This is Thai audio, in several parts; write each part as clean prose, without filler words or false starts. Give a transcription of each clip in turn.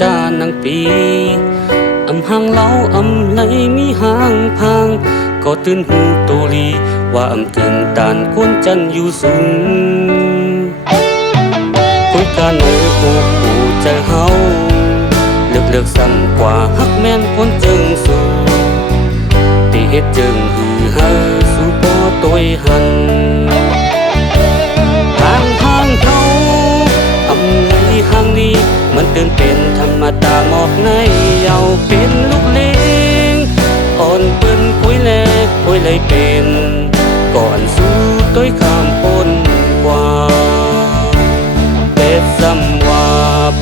จานังปีอำหางเล้าอำไหลมีหางพางก็ตื่นหูโตลีว่าอำตึงตานกวนจันอยู่สูงคุยกันเนื้อปูปูใจเฮาเลือกซ้ำกว่าฮักแม่นคนจึงสู้ตีเฮ็ดจึงหือเฮาสู้ปอตัวหันทางเขาอำไหลหางนี้มันตื่นเป็นธรรมดาหมอกในเยาเป็นลูกเลี้ยงอ่อนเปิ้นคุยเลยเป็นก่อนสู้ต้อยข้ามพ้นกว่าเป็ดซ้ำว่า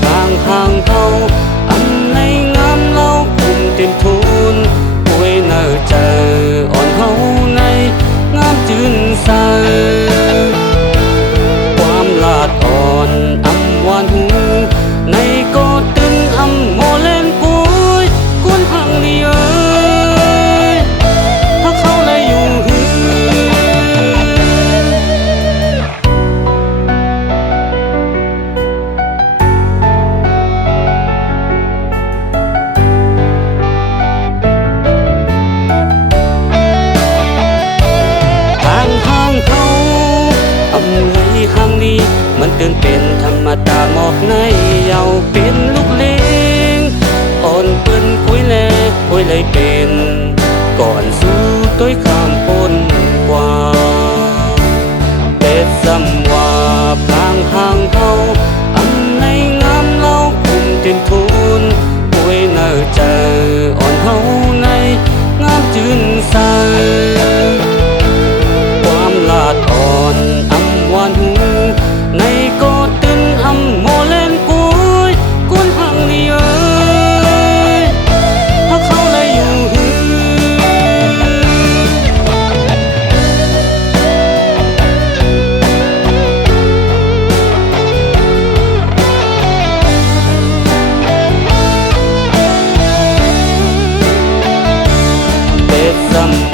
พางห่างเขาอำในงามเล่าคุมเต็มทุนคุยเนอเจออ่อนเฮาในงามจืนใสความลาดอ่อนอำวานหูในก็ตึงอำโมเลนปุยกวนหังนี่เอ้ยถ้าเขาเลยอยู่หือทางเขาอำไหลหางนี้มันตื่นเป็นธรรมดาหมอกในเยาเป็นลูกเลี้ยงอ่อนเปิ้นคุยเลยเป็นก่อนสู้ต้อยข้ามพ้นกว่าเป็ดซ้ำว่าพางห่างเขาอำในงามเล่าคุมเต็มทุนคุยเนอเจออ่อนเฮาในงามจืนใสความลาดอ่อนอำวานหูในก็ตึงอำโมเลนปุยกวนหังนี่เอ้ยถ้าเขาเลยอยู่หือเป็ดซ้ำ